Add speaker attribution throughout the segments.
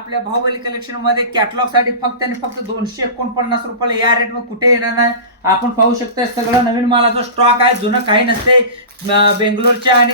Speaker 1: आपल्या बाहुबली कलेक्शनमध्ये कॅटलॉगसाठी फक्त आणि फक्त दोनशे एकोणपन्नास रुपयाला या रेटमध्ये कुठे येणार नाही. आपण पाहू शकता सगळं नवीन मालाचा स्टॉक आहे जुनं काही नसते. बेंगलोरच्या आणि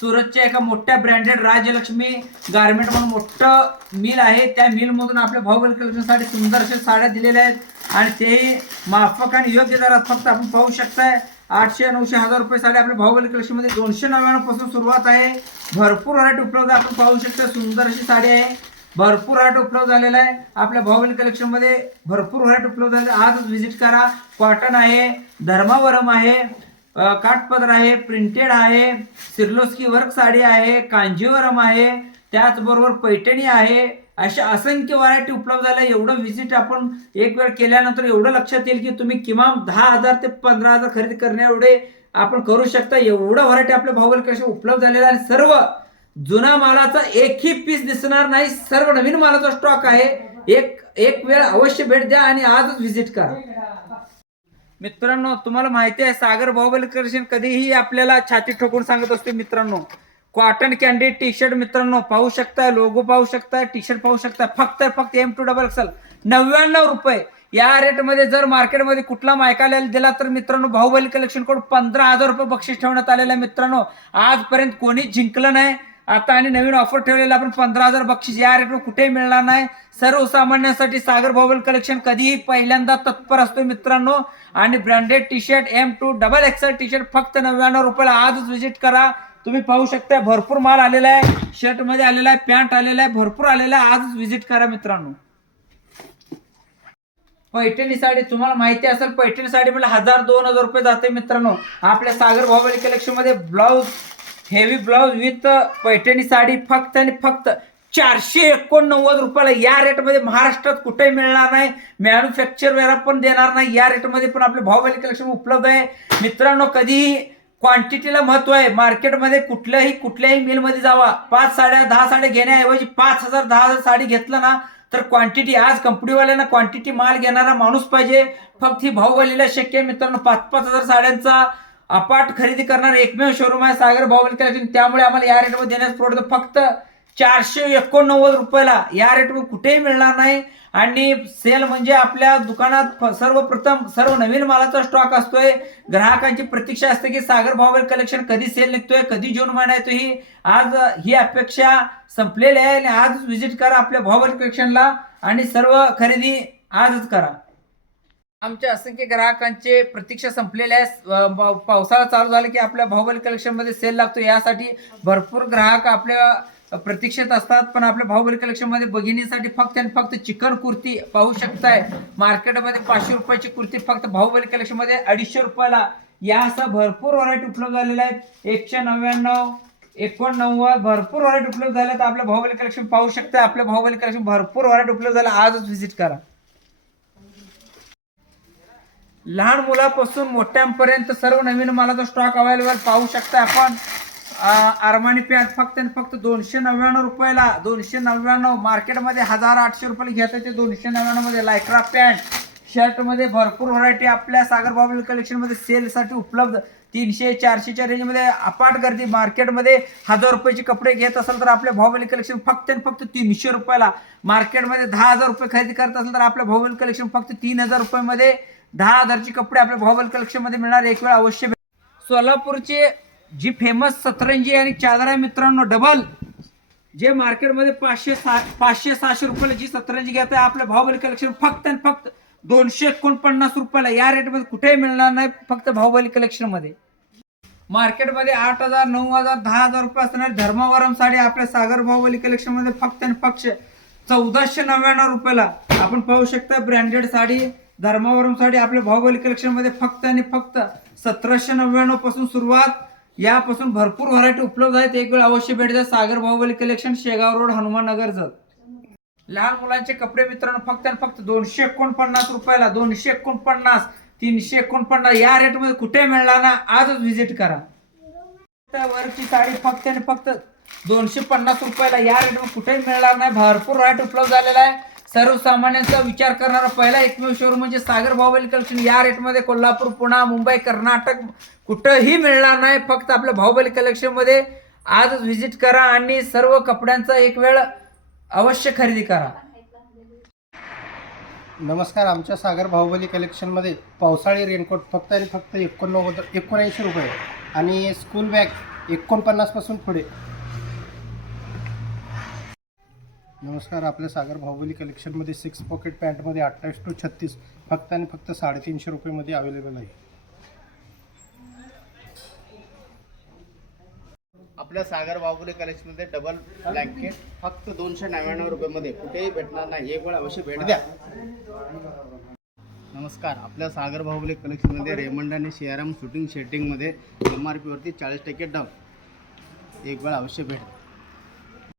Speaker 1: सुरतच्या एका मोठ्या ब्रँडेड राजलक्ष्मी गार्मेंट म्हणून मोठं मिल आहे. त्या मिलमधून आपल्या भाऊबली कलेक्शनसाठी साड्या दिलेल्या आहेत. आणि तेही माफक आणि योग्य दरात फक्त आपण पाहू शकताय आठशे नऊशे हजार रुपये साडी आपल्या भाऊबली कलेक्शनमध्ये दोनशे नव्याण्णवपासून सुरुवात आहे. भरपूर व्हरायटी उपलब्ध आपण पाहू शकतो सुंदर अशी साडी आहे. भरपूर व्हरायटी उपलब्ध झालेला आहे. आपल्या बाहुबली कलेक्शनमध्ये भरपूर व्हरायटी उपलब्ध झाले आजच व्हिजिट करा. कॉटन आहे धर्मावरम आहे काठपदर आहे प्रिंटेड आहे सिर्लोस्की वर्क साडी आहे कांजीवरम आहे त्याचबरोबर पैठणी आहे. अशा असंख्य व्हरायटी उपलब्ध झाल्या एवढं व्हिजिट आपण एक वेळ केल्यानंतर एवढं लक्षात येईल की तुम्ही किमान दहा हजार ते पंधरा हजार खरेदी करण्या एवढे आपण करू शकता. एवढं व्हरायटी आपल्या भाऊबल कशा उपलब्ध झालेलं आहे. आणि सर्व जुना मालाचा एकही पीस दिसणार नाही. सर्व नवीन मालाचा स्टॉक आहे. एक एक वेळ अवश्य भेट द्या आणि आजच व्हिजिट करा. मित्रांनो तुम्हाला माहिती आहे सागर बाहुबली कलेक्शन कधीही आपल्याला छाती ठोकून सांगत असते मित्रांनो. कॉटन कॅन्डी टी शर्ट मित्रांनो पाहू शकता लोगो पाहू शकता टी शर्ट पाहू शकता फक्त फक्त एम टू डबल एक्सल नव्याण्णव रुपये. या रेटमध्ये जर मार्केटमध्ये कुठला मायकाला दिला तर मित्रांनो बाहुबली कलेक्शनकडून पंधरा हजार रुपये बक्षीस ठेवण्यात आलेलं आहे मित्रांनो. आजपर्यंत कोणी जिंकलं नाही. आता आणि नवीन ऑफर ठेवलेला आपण पंधरा हजार बक्षीस. या रेटवर कुठेही मिळणार नाही. सर्वसामान्यांसाठी सागर भोवल कलेक्शन कधीही पहिल्यांदा तत्पर असतो मित्रांनो. आणि branded T shirt M to double XL T shirt फक्त नव्याण्णव रुपयाला आजच व्हिजिट करा. तुम्ही पाहू शकता भरपूर माल आलेला आहे. शर्टमध्ये आलेला आहे पॅन्ट आलेला आहे भरपूर आलेला आहे. आजच व्हिजिट करा मित्रांनो. पैठणी साडी तुम्हाला माहिती असेल पैठणी साडी म्हणजे हजार दोन हजार रुपये जाते मित्रांनो. आपल्या Sagar Bahubali कलेक्शनमध्ये blouse heavy blouse with Paithani sari फक्त आणि फक्त चारशे एकोणनव्वद रुपयाला या रेटमध्ये महाराष्ट्रात कुठेही मिळणार नाही. मॅन्युफॅक्चर वेळा पण देणार नाही. या रेटमध्ये पण आपले बाहुबली कलेक्शन उपलब्ध आहे. मित्रांनो कधीही क्वांटिटीला महत्त्व आहे. मार्केटमध्ये कुठल्याही कुठल्याही मिलमध्ये जावा. पाच साड्या दहा साड्या घेण्याऐवजी पाच हजार दहा हजार साडी घेतलं ना तर क्वांटिटी आज कंपनीवाल्यांना क्वांटिटी माल घेणारा माणूस पाहिजे. फक्त ही भाऊबलीला शक्य आहे मित्रांनो पाच पाच हजार साड्यांचा अपाट खरेदी करणारा एकमेव शोरूम आहे सागर बाहुबली कलेक्शन त्यामुळे आम्हाला या रेटमध्ये देण्यास परवडतं फक्त चारशे एकोणनव्वद रुपयाला. या रेटवर कुठेही मिळणार नाही. आणि सेल म्हणजे आपल्या दुकानात सर्वप्रथम सर्व नवीन मालाचा स्टॉक असतोय. ग्राहकांची प्रतीक्षा असते की सागर बाहुबली कलेक्शन कधी सेल निघतोय कधी जून महिना येतो ही आज ही अपेक्षा संपलेली आहे आणि आज व्हिजिट करा आपल्या बाहुबली कलेक्शनला आणि सर्व खरेदी आजच करा. आमच्या असंख्य ग्राहकांचे प्रतीक्षा संपलेल्या आहे पावसाळा चालू झाला की आपल्या भाऊबल कलेक्शनमध्ये सेल लागतो. यासाठी भरपूर ग्राहक आपल्या प्रतीक्षेत असतात. पण आपल्या भाऊबली कलेक्शनमध्ये बघिनीसाठी फक्त आणि फक्त चिकन कुर्ती पाहू शकताय. मार्केटमध्ये पाचशे रुपयाची कुर्ती फक्त भाऊबली कलेक्शनमध्ये अडीचशे रुपयाला. या असं भरपूर व्हरायटी उपलब्ध झालेल्या आहेत. एकशे नव्याण्णव एकोणनव्वद भरपूर व्हरायटी उपलब्ध झाल्या तर आपल्या भाऊबली कलेक्शन पाहू शकता आपल्या बाहुबली कलेक्शन भरपूर व्हरायटी उपलब्ध झाल्या आजच व्हिजिट करा. लहान मुलापासून मोठ्यांपर्यंत सर्व नवीन मालाचा स्टॉक अवेलेबल पाहू शकता आपण. आर्मानी पॅन्ट फक्त आणि फक्त दोनशे नव्याण्णव रुपयाला दोनशे नव्याण्णव मार्केटमध्ये हजार आठशे रुपयाला घेत ते दोनशे नव्याण्णवमध्ये लायक्रा पॅन्ट शर्टमध्ये भरपूर व्हरायटी आपल्या सागर बाबुल कलेक्शनमध्ये सेलसाठी उपलब्ध. तीनशे चारशेच्या रेंजमध्ये अपाट गर्दी. मार्केटमध्ये हजार रुपयाचे कपडे घेत असेल तर आपल्या भाऊबली कलेक्शन फक्त आणि फक्त तीनशे रुपयाला. मार्केटमध्ये दहा हजार रुपये खरेदी करत असेल तर आपल्या भाऊबली कलेक्शन फक्त तीन हजार रुपयामध्ये दहा हजारचे कपडे आपल्या बाहुबली कलेक्शनमध्ये मिळणार एक वेळ अवश्य सोलापूरचे जी फेमस सतरंजी आणि चादरा मित्रांनो डबल जे मार्केटमध्ये पाचशे सा पाचशे सहाशे रुपयाला जी सतरंजी घेत आहे आपल्या भाऊबली कलेक्शन फक्त आणि फक्त दोनशे एकोणपन्नास रुपयाला. या रेटमध्ये कुठेही मिळणार नाही फक्त भाऊबली कलेक्शनमध्ये मार्केटमध्ये आठ हजार नऊ हजार दहा हजार रुपये असणार. धर्मावरम साडी आपल्या सागर भाऊबली कलेक्शनमध्ये फक्त आणि फक्त चौदाशे नव्याण्णव रुपयाला. आपण पाहू शकता ब्रँडेड साडी. धर्मावरमसाठी आपल्या बाहुबली कलेक्शनमध्ये फक्त आणि फक्त सतराशे नव्याण्णवपासून सुरुवात यापासून भरपूर व्हरायटी उपलब्ध आहेत. एक वेळ अवश्य भेट द्या. सागर बाहुबली कलेक्शन शेगाव रोड हनुमान नगर जत लहान मुलांचे कपडे मित्रांनो फक्त आणि फक्त दोनशे एकोणपन्नास रुपयाला दोनशे एकोणपन्नास तीनशे एकोणपन्नास या रेटमध्ये कुठे मिळणार ना आजच व्हिजिट करा. वरची साडी फक्त आणि फक्त दोनशे पन्नास रुपयाला या रेटमध्ये कुठेही मिळणार नाही? भरपूर रेट उपलब्ध झालेला आहे. सर्वसामान्यांचा विचार करणारा पहिला एकमेव शोरूम म्हणजे सागर भाऊबेल कलेक्शन या रेटमध्ये कोल्हापूर पुणे मुंबई कर्नाटक कुठंही मिळणार नाही. फक्त आपल्या भाऊबेल कलेक्शनमध्ये आजच व्हिजिट करा आणि सर्व कपड्यांचा एक वेळ अवश्य खरेदी करा.
Speaker 2: नमस्कार आमच्या सागर बाहुबली कलेक्शनमध्ये पावसाळी रेनकोट फक्त आणि फक्त एकोणनव्वद एकोणऐंशी रुपये. आणि स्कूल बॅग एकोणपन्नासपासून पुढे. नमस्कार आपल्या सागर बाहुबली कलेक्शनमध्ये सिक्स पॉकेट पॅन्टमध्ये अठ्ठावीस टू छत्तीस फक्त आणि फक्त साडेतीनशे रुपयेमध्ये अवेलेबल आहे.
Speaker 3: आपल्या सागर बाहुबली कलेक्शनमध्ये डबल ब्लँकेट फक्त दोनशे नव्याण्णव रुपयामध्ये. कुठेही भेटणार नाही. एक वेळ अवश्य भेट द्या. नमस्कार आपल्या सागर बाहुबली कलेक्शनमध्ये रेमंड आणि शेअरम शूटिंग शेटिंगमध्ये एम आर पीवरती चाळीस टक्के डाऊन एक वेळ अवश्य भेट द्या.